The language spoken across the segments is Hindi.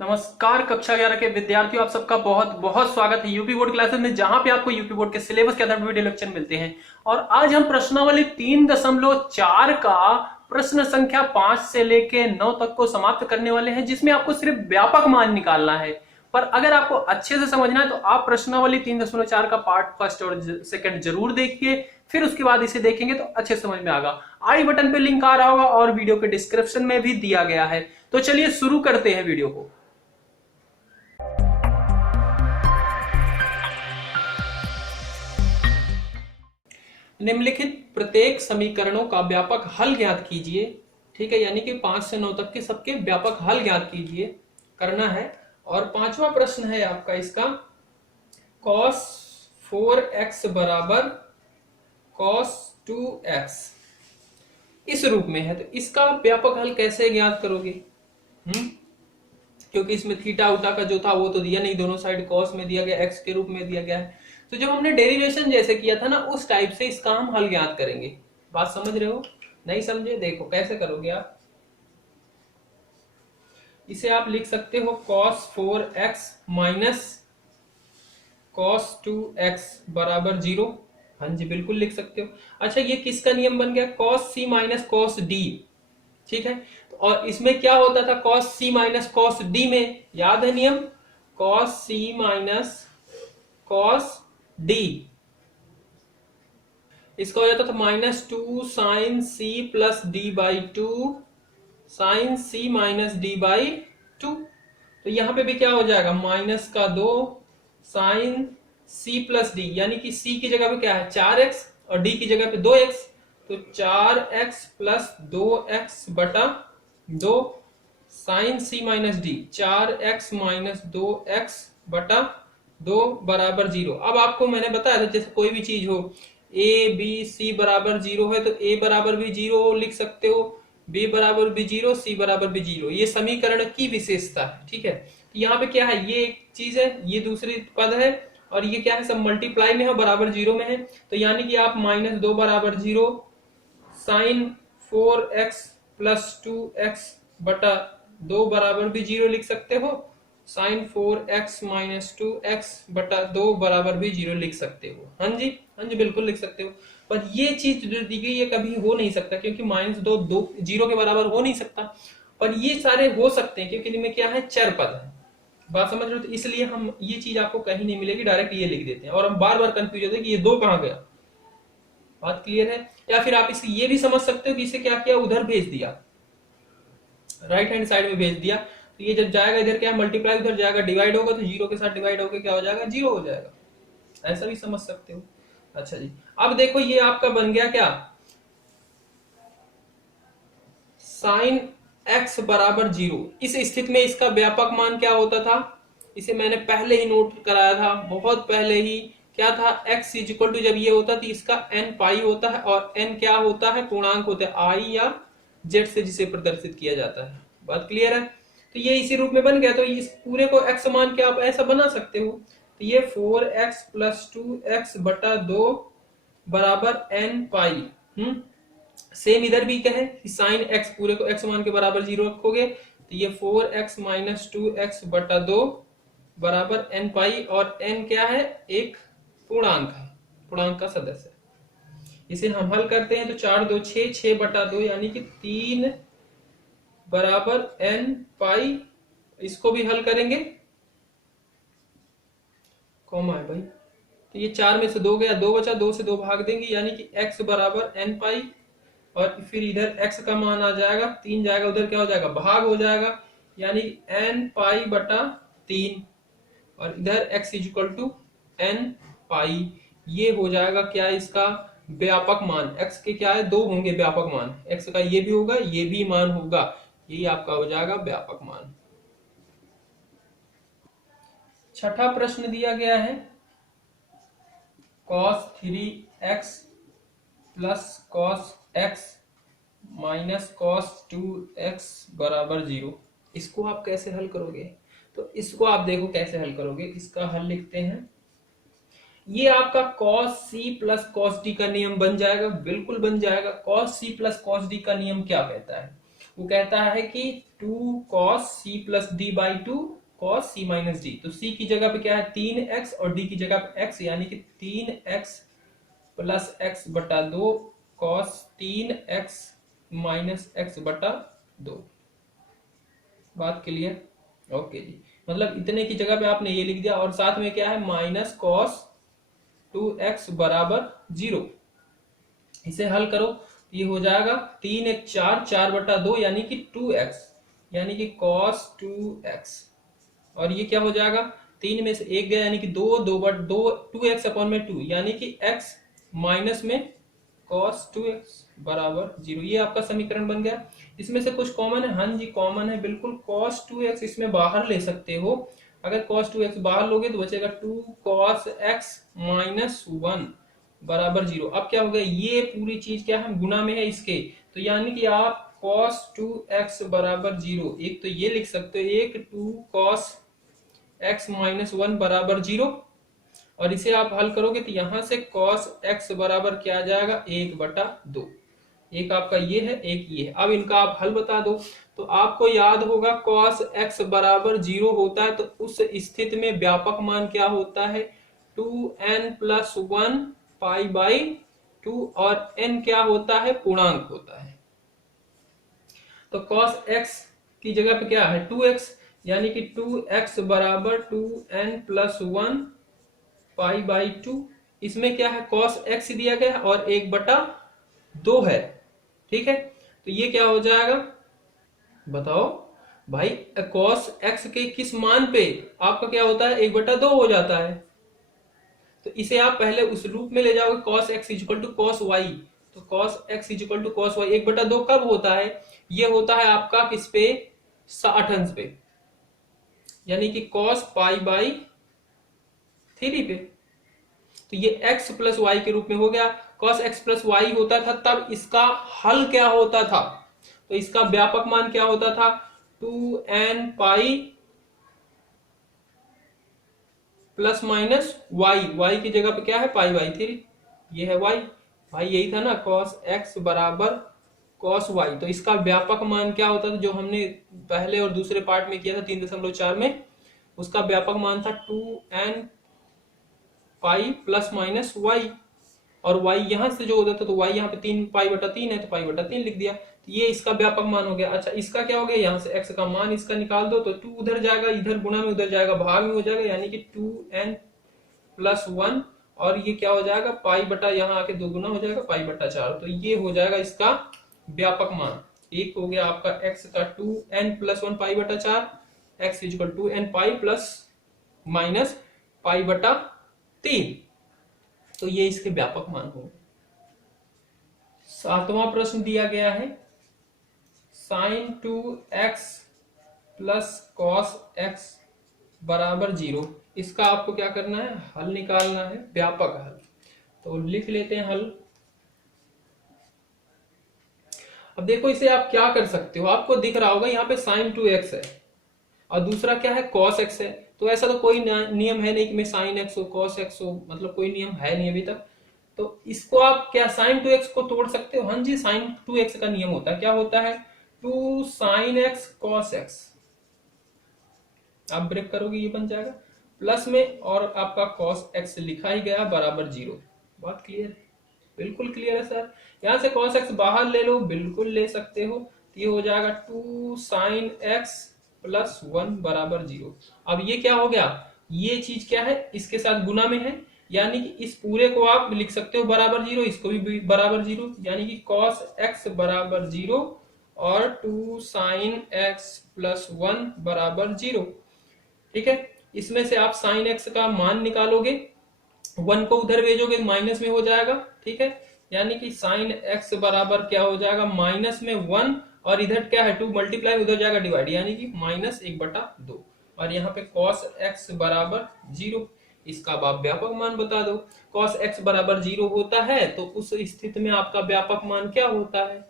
नमस्कार कक्षा 11 के विद्यार्थियों, आप सबका बहुत बहुत स्वागत है यूपी बोर्ड क्लासेस में, जहां पे आपको यूपी बोर्ड के सिलेबस के आधार पर वीडियो लेक्चर मिलते हैं। और आज हम प्रश्नावली 3.4 का प्रश्न संख्या 5 से लेके 9 तक को समाप्त करने वाले हैं, जिसमें आपको सिर्फ व्यापक मान निकालना है। पर अगर आपको अच्छे से समझना है तो आप प्रश्नावली 3.4 का पार्ट फर्स्ट और सेकंड जरूर देखिए, फिर उसके बाद इसे देखेंगे तो अच्छे समझ में आएगा। आई बटन पे लिंक आ रहा होगा और वीडियो के डिस्क्रिप्शन में भी दिया गया है। तो चलिए शुरू करते हैं वीडियो को। निम्नलिखित प्रत्येक समीकरणों का व्यापक हल ज्ञात कीजिए। ठीक है, यानी कि 5 से 9 तक के सबके व्यापक हल ज्ञात कीजिए, करना है। और पांचवा प्रश्न है आपका इसका, cos 4x बराबर cos 2x इस रूप में है, तो इसका व्यापक हल कैसे ज्ञात करोगे? क्योंकि इसमें थीटा उटा का जो था वो तो दिया नहीं, दोनों साइड cos में दिया गया, x के रूप में दिया गया है। तो जब हमने डेरिवेशन जैसे किया था ना, उस टाइप से इसका हम हल ज्ञात करेंगे। बात समझ रहे हो? नहीं समझे? देखो कैसे करोगे आप। इसे आप लिख सकते हो cos 4x minus cos 2x बराबर 0। हाँ जी, बिल्कुल लिख सकते हो। अच्छा, ये किसका नियम बन गया? cos c minus cos d। ठीक है, और इसमें क्या होता था? cos c minus cos d में याद है नियम, cos c minus cos d, इसका हो जाता था -2 sin c plus D by two sine c minus D by two. तो यहां पे भी क्या हो जाएगा? -2 साइन सी प्लस डी, यानी कि c की जगह पे क्या है? 4x और d की जगह पे 2x, तो 4x प्लस 2x बटा 2 sine c minus d, 4x minus 2x बटा 2 बराबर 0। अब आपको मैंने बताया था, जैसे कोई भी चीज हो, a b c बराबर 0 है तो a बराबर भी 0 लिख सकते हो, b बराबर भी 0, c बराबर भी 0। ये समीकरण की विशेषता है। ठीक है, तो यहाँ पे क्या है? ये एक चीज है, ये दूसरी पद है, और ये क्या है? सब मल्टीप्लाई में है, बराबर 0 में है। तो यानी कि आप -2 बराबर 0 साइन 4x प्लस 2x बटा 2 बराबर भी 0 लिख सकते हो, साइन 4x माइनस 2x बटा 2 बराबर भी 0 लिख सकते हो। हाँ जी, हाँ जी, बिल्कुल लिख सकते हो। पर ये चीज जो दी गई ये कभी हो नहीं सकता, क्योंकि -2 0 के बराबर हो नहीं सकता। पर ये सारे हो सकते हैं, क्योंकि इनमें क्या है? चर पद है। बात समझ रहे हो? तो इसलिए हम ये चीज आपको कहीं नहीं मिलेगी, डायरेक्ट ये लिख देते हैं, और हम बार बार कंफ्यूज होते हैं कि ये 2 कहां गया। बात क्लियर है? या फिर आप इसे ये भी समझ सकते हो कि इसे क्या किया? उधर भेज दिया, राइट हैंड साइड में भेज दिया। तो ये जब जाएगा इधर क्या है? मल्टीप्लाई, उधर जाएगा डिवाइड होगा, तो 0 के साथ डिवाइड होकर क्या हो जाएगा? 0 हो जाएगा। ऐसा भी समझ सकते हो। अच्छा जी, अब देखो ये आपका बन गया क्या? साइन x बराबर 0। इस स्थिति में इसका व्यापक मान क्या होता था? इसे मैंने पहले ही नोट कराया था, बहुत पहले ही। क्या था? x इज इक्वल टू, जब ये होता तो इसका n पाई होता है, और n क्या होता है? पूर्णांक होता है, i या z से जिसे प्रदर्शित किया जाता है। बात क्लियर है? तो ये इसी रूप में बन गया। तो इस पूरे को x मान के आप ऐसा बना सकते हो। तो ये 4x प्लस 2x बटा 2 बराबर n पाई। सेम इधर भी क्या है कि साइन x पूरे को x मान के बराबर 0 रखोगे, तो ये 4x माइनस 2x बटा 2 बराबर n पाई, और n क्या है? एक पूर्णांक है, पूर्णांक का सदस्य। इसे हम हल करते हैं तो 4 2 6, 6 बटा 2 यानी कि 3 बराबर n पाई। इसको भी हल करेंगे, कॉमा है भाई, तो ये 4 में से 2 गया, 2 बचा, 2 से 2 भाग देंगे, यानी कि x बराबर n पाई। और फिर इधर x का मान आ जाएगा, 3 जाएगा उधर, क्या हो जाएगा? भाग हो जाएगा, यानी n पाई बटा 3, और इधर x is equal to n pi. ये हो जाएगा क्या? इसका व्यापक मान। x के क्या है? 2 होंगे व्यापक मान, x का ये भी होगा, ये भी मान होगा, यही आपका हो जाएगा व्यापक मान। छठा प्रश्न दिया गया है, cos 3x plus cos x minus cos 2x बराबर 0। इसको आप कैसे हल करोगे? तो इसको आप देखो कैसे हल करोगे। इसका हल लिखते हैं। ये आपका cos c plus cos d का नियम बन जाएगा, बिल्कुल बन जाएगा। cos c plus cos d का नियम क्या कहता है? वो कहता है कि two cos C plus D by two cos C minus D. तो सी की जगह पे क्या है 3x और डी की जगह पे x, यानी कि 3x प्लस एक्स बटा 2 कॉस 3x माइनस एक्स बटा 2। बात क्लियर? ओके जी, मतलब इतने की जगह पे आपने ये लिख दिया और साथ में क्या है माइनस कॉस 2x बराबर 0। इसे हल करो तो ये हो जाएगा 3 1 4, 4/2 यानी कि 2x, यानी कि cos 2x। और ये क्या हो जाएगा 3 में से 1 गया यानी कि 2, 2/2 2x अपॉन में 2 यानी कि x माइनस में cos 2x बराबर 0। ये आपका समीकरण बन गया। इसमें से कुछ कॉमन है? हाँ जी कॉमन है बिल्कुल। cos 2x इसमें बाहर ले सकते हो। अगर cos 2x बाहर लोगे तो बचेगा 2 cos x माइनस 1 बराबर 0। अब क्या हो गया ये पूरी चीज क्या है गुना में है इसके, तो यानी कि आप cos 2x बराबर 0 एक तो ये लिख सकते हो, एक 2 cos x माइनस 1 बराबर 0। और इसे आप हल करोगे तो यहां से cos x बराबर क्या आ जाएगा 1/2। एक आपका ये है एक ये है। अब इनका आप हल बता दो तो आपको याद होगा cos x बराबर 0 होता है तो उस स्थिति में व्यापक मान क्या होता है 2n प्लस 1 पाई बाई 2 और n क्या होता है पूर्णांक होता है। तो cos x की जगह पे क्या है 2x, यानी कि 2x बराबर 2n प्लस 1 पाई बाई 2। इसमें क्या है cos x दिया गया और 1/2 है, ठीक है। तो ये क्या हो जाएगा बताओ भाई, cos x के किस मान पे आपका क्या होता है 1/2 हो जाता है। तो इसे आप पहले उस रूप में ले जाओगे cos x equal to cos y। तो cos x equal to cos y 1/2 कब होता है, ये होता है आपका किस पे 60 अंश पे, यानी कि cos पाई बाई 3 पे। तो ये x प्लस वाई के रूप में हो गया। cos x प्लस वाई होता था तब इसका हल क्या होता था, तो इसका व्यापक मान क्या होता था 2n pi plus minus y, y की जगह पे क्या है पाई बाई 3, ये है वाई। भाई यही था ना cos x बराबर cos y। तो इसका व्यापक मान क्या होता था जो हमने पहले और दूसरे पार्ट में किया था 3.4 में, उसका व्यापक मान था 2n pi plus minus y. और y यहां से जो होता था तो y यहाँ पे 3 पाई/3 है तो पाई/3 लिख दिया, तो ये इसका व्यापक मान हो गया। अच्छा इसका क्या हो गया, यहाँ से x का मान इसका निकाल दो तो 2 उधर जाएगा, इधर गुणा में उधर जाएगा भाग में हो जाएगा, यानी कि 2n प्लस 1 और ये क्या हो जाएगा पाई बटा यहाँ आके 2 गुना हो जाएगा पाई/4। तो ये हो जाएगा इसका व्यापक मान। एक हो गया आपका x का 2n प्लस 1 पाई/4, x equal 2n pi plus minus पाई/3। तो ये इसके व्यापक मान होंगे। 7वां प्रश्न दिया गया है sin 2x plus cos x बराबर 0। इसका आपको क्या करना है हल निकालना है, व्यापक हल। तो लिख लेते हैं हल। अब देखो इसे आप क्या कर सकते हो, आपको दिख रहा होगा यहाँ पे sin 2x है और दूसरा क्या है cos x है। तो ऐसा तो कोई नियम है नहीं कि मैं sin x हो cos x हो, मतलब कोई नियम है नहीं अभी तक। तो इसको आप क्या sin 2x को तोड़ सकते हो? हाँ जी sin 2x का नियम होता है, क्या होता है 2 sin x cos x। आप ब्रेक करोगे ये बन जाएगा प्लस में और आपका cos x लिखा ही गया बराबर 0। बात क्लियर है? बिल्कुल क्लियर है सर। यहां से cos x बाहर ले लो, बिल्कुल ले सकते हो। तो ये हो जाएगा 2 sin x प्लस 1 बराबर 0। अब ये क्या हो गया, ये चीज क्या है इसके साथ गुना में है, यानी कि इस पूरे को आप लिख सकते हो बराबर 0, इसको भी बराबर 0, यानी कि cos x बराबर 0 और 2 sin x प्लस 1 बराबर 0। ठीक है, इसमें से आप sin x का मान निकालोगे, 1 को उधर भेजोगे माइनस में हो जाएगा, ठीक है, यानी कि sin x बराबर क्या हो जाएगा माइनस में 1 और इधर क्या है 2 मल्टीप्लाई उधर जाएगा डिवाइड, यानी कि -1/2 और यहाँ पे cos x बराबर 0। इसका आप व्यापक मान बता दो। cos x बराबर 0 होता है तो उस स्थिति में आपका व्यापक मान क्या होता है,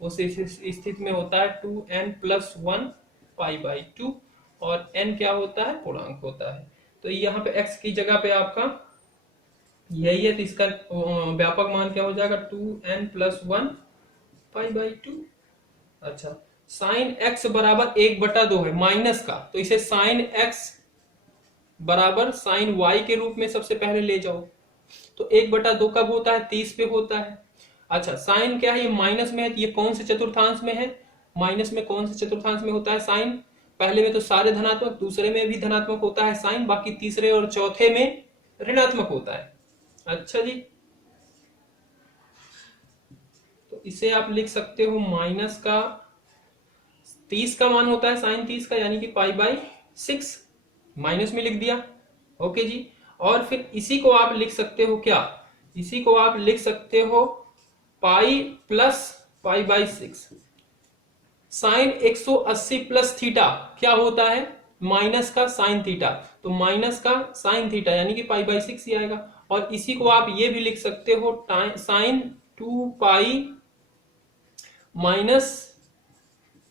उस स्थिति में होता है 2n प्लस 1 पाई/2 और n क्या होता है पूर्णांक होता है। तो यहाँ पे x की जगह पे आपका यही है, तो इसका व्यापक मान क्या हो जाएगा 2n प्लस 1 पाई/2। अच्छा साइन एक्स बराबर 1/2 है माइनस का, तो इसे साइन एक्स बराबर साइन वाई के रूप में सबसे पहले ले जाओ। तो 1/2 कब होता है? 30 पे होता है। अच्छा, साइन क्या है? ये माइनस में है, तो ये कौन से चतुर्थांश में है? माइनस में कौन से चतुर्थांश में होता है साइन? पहले में तो सारे धनात्मक, दूसरे में भी धनात्मक होता है साइन, बाकी तीसरे और चौथे में ऋणात्मक होता है। अच्छा जी, तो इसे आप लिख सकते हो माइनस का 30 का मान होता है साइन 30 का, यानी कि पाई/6 माइनस में लिख दिया। ओके जी, और फिर इसी को आप लिख सकते हो क्या? इसी को आप लिख सकते हो पाई प्लस पाई/6। साइन 180 प्लस थीटा क्या होता है? माइनस का साइन थीटा, तो माइनस का साइन थीटा यानी कि पाई/6 ही आएगा। और इसी को आप ये भी लिख सकते हो साइन 2 पाई माइनस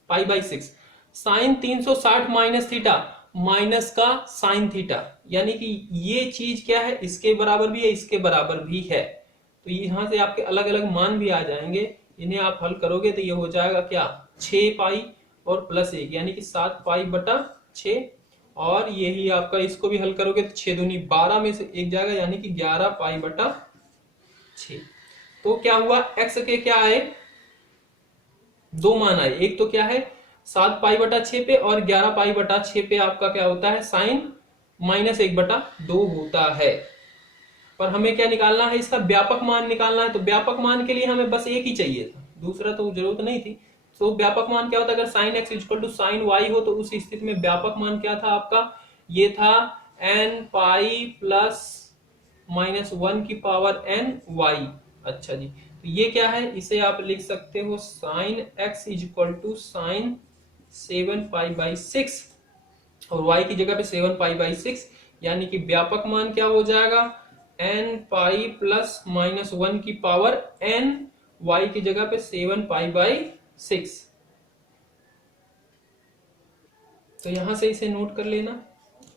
पाई/6। साइन 360 माइनस थीटा, माइनस का साइन थीटा, यानी कि ये चीज क्या है? इसके बराबर भी है, इसके बराबर भी है। तो यहां से आपके अलग अलग मान भी आ जाएंगे। इन्हें आप हल करोगे तो ये हो जाएगा क्या? 6 पाई और प्लस 1 यानी कि 7 पाई/6। और यही आपका, इसको भी हल करोगे तो 6 दूनी 12 में से 1 जाएगा, यानी कि 11 पाई/6। तो क्या हुआ? एक्स के क्या आए? 2 मान आए। एक तो क्या है? 7 पाई/6 पे, और 11 पाई/6 पे आपका क्या होता है? साइन -1/2 होता है। पर हमें क्या निकालना है? इसका व्यापक मान निकालना है। तो व्यापक मान के लिए हमें बस एक ही चाहिए था, दूसरा तो जरूरत नहीं थी। तो व्यापक मान क्या होता है? अगर sine x equal to sine y हो तो उस स्थिति में व्यापक मान क्या था आपका? ये था n पाई प्लस -1 की पावर n वाई। अच्छा जी, तो ये क्या है? इसे आप लिख सकते हो sine x equal to sine 7 pi, और y की जगह पे 7 पाई/6, यानी कि व्यापक मान क्या हो जाएगा? n पाई प्लस -1 की पावर n, y की जगह पे 7 पाई/6। तो यहां से इसे नोट कर लेना।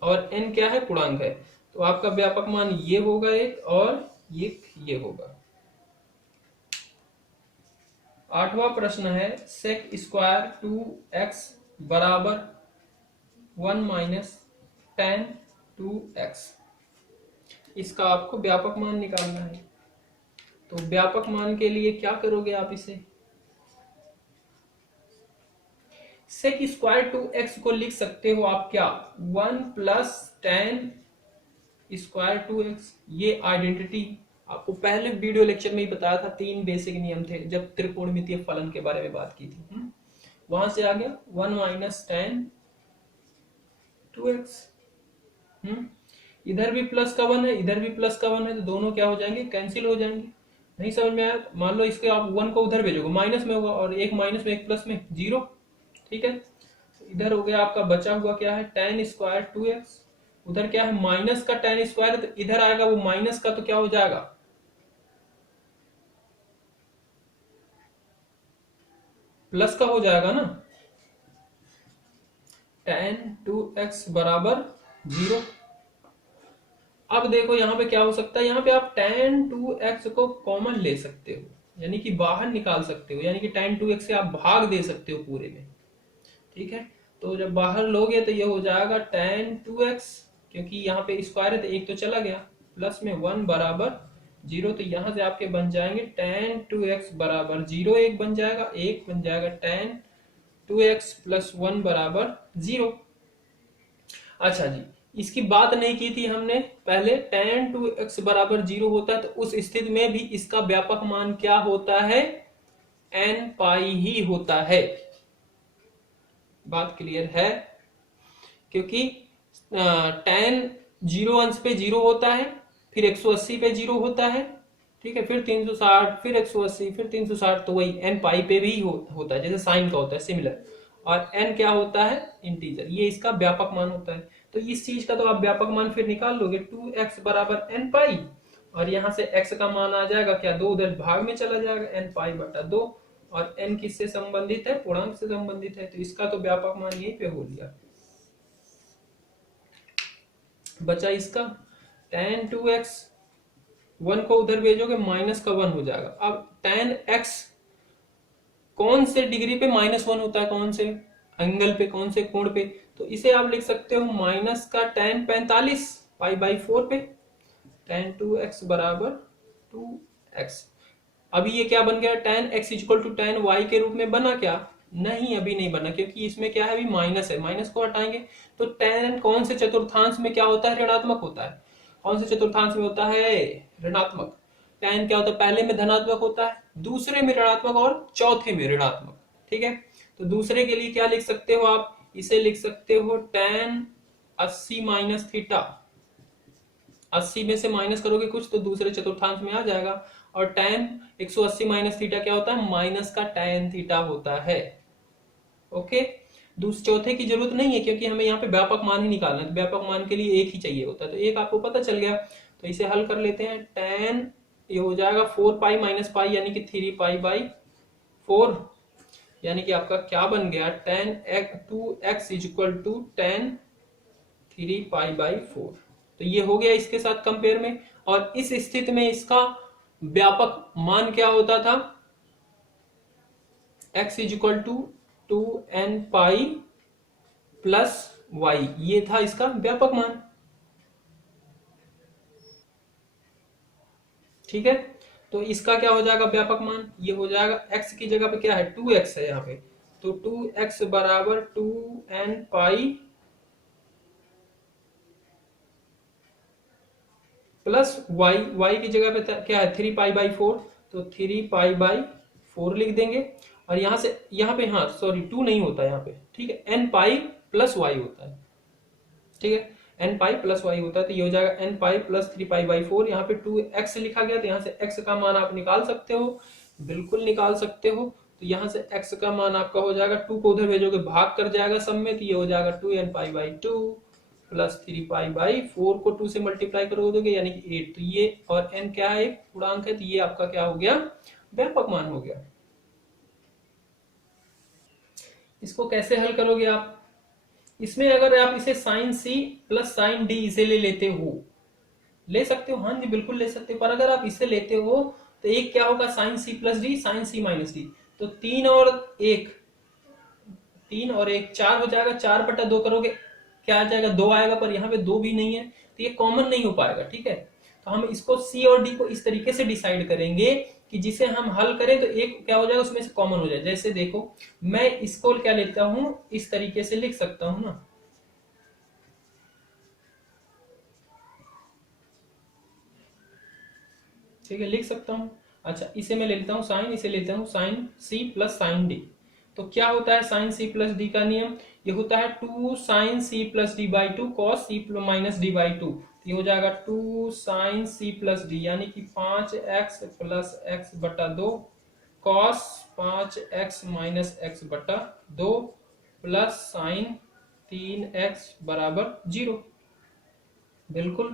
और n क्या है? पूर्णांक है। तो आपका व्यापक मान ये होगा एक, और ये होगा। 8वां प्रश्न है सेक स्क्वायर 2x बराबर 1 माइनस tan 2x। इसका आपको व्यापक मान निकालना है। तो व्यापक मान के लिए क्या करोगे आप? इसे सेक स्क्वायर 2x को लिख सकते हो आप क्या? 1 प्लस tan स्क्वायर 2x। ये आइडेंटिटी आपको पहले वीडियो लेक्चर में ही बताया था। 3 बेसिक नियम थे जब त्रिकोणमितीय फलन के बारे में बात की थी। वहां से आ गया 1 माइनस tan 2x। इधर भी प्लस का 1 है, इधर भी प्लस का 1 है, तो दोनों क्या हो जाएंगे? कैंसिल हो जाएंगे। नहीं समझ में आया? मान लो इसके आप 1 को उधर भेजोगे, माइनस में होगा, और एक माइनस में एक प्लस में 0। ठीक है, तो इधर हो गया आपका बचा हुआ क्या है? tan square 2x। उधर क्या है? माइनस का tan स्क्वायर, तो इधर आएगा वो माइनस का, तो क्या हो जाएगा? प्लस का हो जाएगा ना। tan 2x बराबर 0। अब देखो यहाँ पे क्या हो सकता है? यहाँ पे आप tan 2x को कॉमन ले सकते हो, यानी कि बाहर निकाल सकते हो, यानी कि tan 2x से आप भाग दे सकते हो पूरे में। ठीक है, तो जब बाहर लोगे तो ये हो जाएगा tan 2x, क्योंकि यहाँ पे स्क्वायर है तो एक तो चला गया, प्लस में 1 बराबर 0। तो यहाँ से आपके बन जाएंगे tan 2x बराबर 0, एक बन जाएगा, एक बन जाएगा tan 2x प्लस 1 बराबर 0। अच्छा जी, इसकी बात नहीं की थी हमने पहले। tan 2x बराबर 0 होता है, तो उस स्थिति में भी इसका व्यापक मान क्या होता है? n पाई ही होता है। बात क्लियर है? क्योंकि tan 0 अंश पे 0 होता है, फिर 180 पे 0 होता है, ठीक है, फिर 360, फिर 180, फिर 360, तो वही n पाई पे भी होता है, जैसे साइन का होता है सिमिलर। और n क्या होता है? इंटीजर। ये इसका व्यापक मान होता है। तो इस चीज का तो आप व्यापक मान फिर निकाल लोगे, 2x बराबर n पाई, और यहां से x का मान आ जाएगा क्या? 2 उधर भाग में चला जाएगा, n पाई/2। और n किससे संबंधित है? पूर्णांक से संबंधित है, तो इसका तो व्यापक मान यहीं पे हो लिया। बचा इसका tan 2x, 1 को उधर भेजोगे, माइनस का 1 हो जाएगा। अब tan x कौन से डिग्री पे -1 होता है, कौन से एंगल पे, कौन से कोण पे, तो इसे आप लिख सकते हो माइनस का tan 45 पाई बाई 4 पे, tan 2x बराबर 2x। अभी ये क्या बन गया, tan x equal to tan y के रूप में बना क्या, नहीं अभी नहीं बना, क्योंकि इसमें क्या है, अभी माइनस है, माइनस को हटाएंगे तो tan कौन से चतुर्थांश में क्या होता है, ऋणात्मक होता है, कौन से चतुर्थांश में होता है, ऋणात्मक। tan क्या होता है, पहले में धनात्मक होता है, दूसरे में ऋणात्मक और चौथे में ऋणात्मक। ठीक है, तो दूसरे के लिए क्या लिख सकते हो आप, इसे लिख सकते हो tan 80 माइनस थीटा, 80 में से माइनस करोगे कुछ तो दूसरे चतुर्थांश में आ जाएगा, और tan 180 माइनस थीटा क्या होता है, माइनस का tan थीटा होता है। ओके, चौथे की जरूरत नहीं है, क्योंकि हमें यहाँ पे व्यापक मान ही निकालना है, तो व्यापक मान के लिए एक ही चाहिए होता है, तो एक आपको पता चल गया। तो इसे हल कर लेते हैं, tan ये हो जाएगा 4 पाई माइनस पाई यानी कि 3 पाई बाई 4, यानी कि आपका क्या बन गया, tan 2x equal to tan 3 pi by 4। तो ये हो गया इसके साथ कंपेयर में, और इस स्थिति में इसका व्यापक मान क्या होता था, x equal to 2n pi plus y, ये था इसका व्यापक मान। ठीक है, तो इसका क्या हो जाएगा व्यापक मान, ये हो जाएगा x की जगह पे क्या है 2x है यहाँ पे, तो 2x बराबर 2n पाई प्लस y की जगह पे क्या है 3 पाई बाई 4, तो 3 पाई बाई 4 लिख देंगे, और यहां से यहाँ पे, हाँ सॉरी 2 नहीं होता यहाँ पे, ठीक है, n पाई प्लस y होता है, ठीक है, n पाई प्लस y होता है, तो ये हो जाएगा n pi plus 3 pi by 4, यहाँ पे 2x लिखा गया, तो यहाँ से x का मान आप निकाल सकते हो, बिल्कुल निकाल सकते हो। तो यहाँ से x का मान आपका हो जाएगा, 2 को उधर भेजोगे भाग कर जाएगा सब में, तो ये हो जाएगा 2n pi by 2 plus 3 pi by 4 को 2 से मल्टीप्लाई करोगे यानी कि 8, तो ये और n क्या है, पूर्णांक है, तो ये आपका क्या हो गया, व्यापक मान हो गया। इसको कैसे हल करोगे आप, इसमें अगर आप इसे साइन सी प्लस साइन डी इसे ले लेते हो, ले सकते हो, हाँ जी बिल्कुल ले सकते हो, पर अगर आप इसे लेते हो तो एक क्या होगा, साइन सी plus d, sine c minus D, तो 3 और 1, 3 और 1 4 हो जाएगा, 4/2 करोगे क्या आ जाएगा, 2 आएगा, पर यहाँ पे 2 भी नहीं है, तो ये कॉमन नहीं हो पाएगा। ठीक है, तो हम इसको सी और डी को इस तरीके से डिसाइड करेंगे कि जिसे हम हल करें तो एक क्या हो जाएगा उसमें से कॉमन हो जाए। जैसे देखो, मैं इसको क्या लेता हूं, इस तरीके से लिख सकता हूं ना, ठीक है, लिख सकता हूं। अच्छा, इसे मैं ले लेता हूं साइन, इसे लेता हूं साइन सी प्लस साइन डी। तो क्या होता है साइन सी प्लस डी का नियम, ये होता है 2 sine C plus D by 2 cos C minus D by 2, ये हो जाएगा 2 साइन सी प्लस डी यानी कि 5x प्लस एक्स बटा 2 कॉस 5x माइनस एक्स बटा 2 प्लस साइन 3x बराबर 0। बिल्कुल,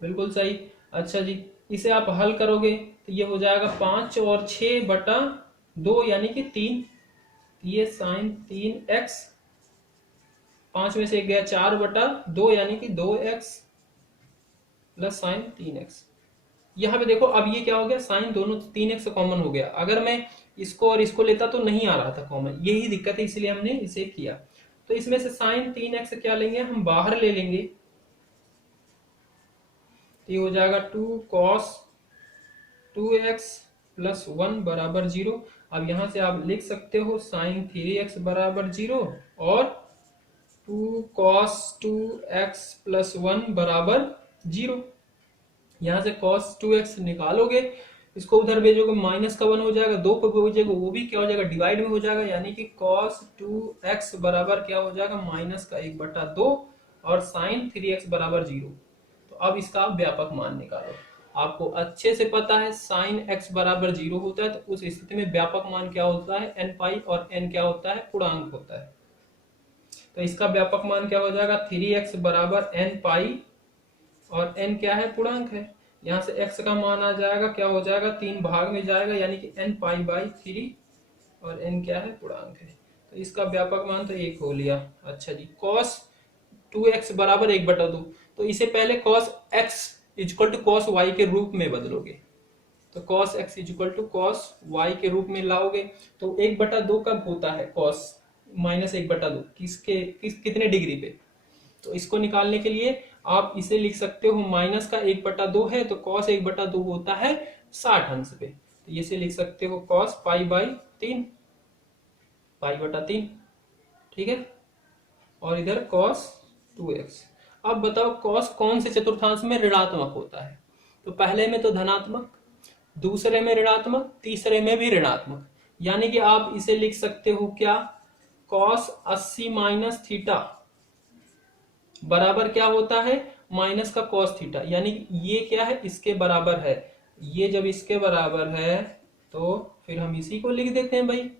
बिल्कुल सही। अच्छा जी, इसे आप हल करोगे तो ये हो जाएगा 5 और 6/2 यानी कि 3, ये साइन 3x, 5 में से एक गया 4/2 यानी कि 2x प्लस साइन 3x। यहाँ पे देखो अब ये क्या हो गया, साइन दोनों 3x कॉमन हो गया, अगर मैं इसको और इसको लेता तो नहीं आ रहा था कॉमन, यही दिक्कत है, इसलिए हमने इसे किया। तो इसमें से साइन 3x क्या लेंगे, हम बाहर ले लेंगे, ये हो जाएगा 2 cos 2x प्लस 1 बराबर 0। अब यहां से आप लिख सकते हो साइन 3x बराबर 0 और 2 cos 2x प्लस 1 बराबर 0। यहां से cos 2x निकालोगे, इसको उधर भेजोगे माइनस का 1 हो जाएगा, 2 को भेजोगे वो भी क्या हो जाएगा, डिवाइड में हो जाएगा, यानी कि cos 2x बराबर क्या हो जाएगा, माइनस का 1/2 और साइन 3x बराबर 0। तो अब इसका आप व्यापक मान निकालो, आपको अच्छे से पता है साइन x बराबर 0 होता है, तो उस स्थिति में व्यापक मान क्या होता है, n पाई, और n क्या होता है, पूर्णांक होता है। तो इसका व्यापक मान क्या हो जाएगा, 3x बराबर n पाई, और n क्या है, पूर्णांक है, यहाँ से x का मान आ जाएगा, क्या हो जाएगा, 3 भाग में जाएगा, यानी कि n पाई बाई 3, और n क्या है, पूर्णांक है, तो इसका व्यापक मान तो 1 हो लिया। अच्छा जी, cos 2x बराबर 1/2, तो इसे पहले cos x equal to cos y के रूप में बदलोगे, तो cos x equal to cos y के रूप में लाओगे। तो 1/2 कब होता है cos -1/2 कितने डिग्री पे? तो इसको निकालने के लिए आप इसे लिख सकते हो, माइनस का 1/2 है तो cos 1/2 होता है 60 अंश पे, तो इसे लिख सकते हो cos π/3, π/3, ठीक है। और इधर cos 2x। अब बताओ cos कौन से चतुर्थांश में ऋणात्मक होता है? तो पहले में तो धनात्मक, दूसरे में ऋणात्मक, तीसरे में भी ऋणात्मक। यानी कि आप इसे लिख सकते हो क्या, cos 80 माइनस थीटा बराबर क्या होता है, माइनस का cos थीटा। यानी ये क्या है, इसके बराबर है। ये जब इसके बराबर है तो फिर हम इसी को लिख देते हैं भाई।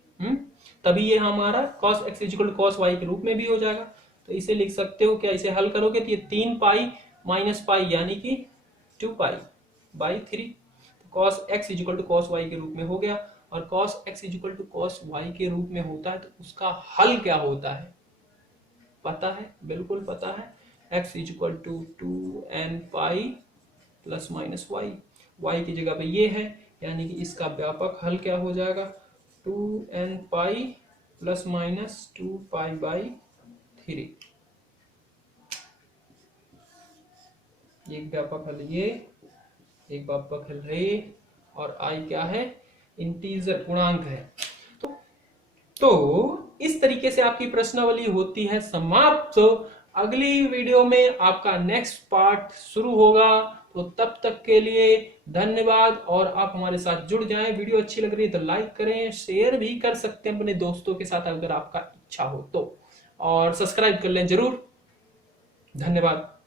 तभी ये हमारा cos x equal cos y के रूप में भी हो जाएगा। तो इसे लिख सकते हो क्या, इसे हल करोगे तो ये 3 पाई माइनस पाई यानी कि 2 pi. cos x equal to cos y के रूप में हो गया। और cos x equal to cos y के रूप में होता है तो उसका हल क्या होता है, पता है? बिल्कुल पता है। x equal to 2n pi plus minus y, y की जगह पे ये है, यानी कि इसका व्यापक हल क्या हो जाएगा, 2n पाई प्लस माइनस 2 पाई/3। एक व्यापक हल ये, एक व्यापक हल है, और i क्या है, इंटीजर पूर्णांक है। तो इस तरीके से आपकी प्रश्नावली होती है समाप्त। तो अगली वीडियो में आपका नेक्स्ट पार्ट शुरू होगा। तो तब तक के लिए धन्यवाद, और आप हमारे साथ जुड़ जाएं। वीडियो अच्छी लग रही है तो लाइक करें, शेयर भी कर सकते हैं अपने दोस्तों के साथ अगर आपका इच्छा हो तो, और सब्सक्राइब कर लें जरूर। धन्यवाद।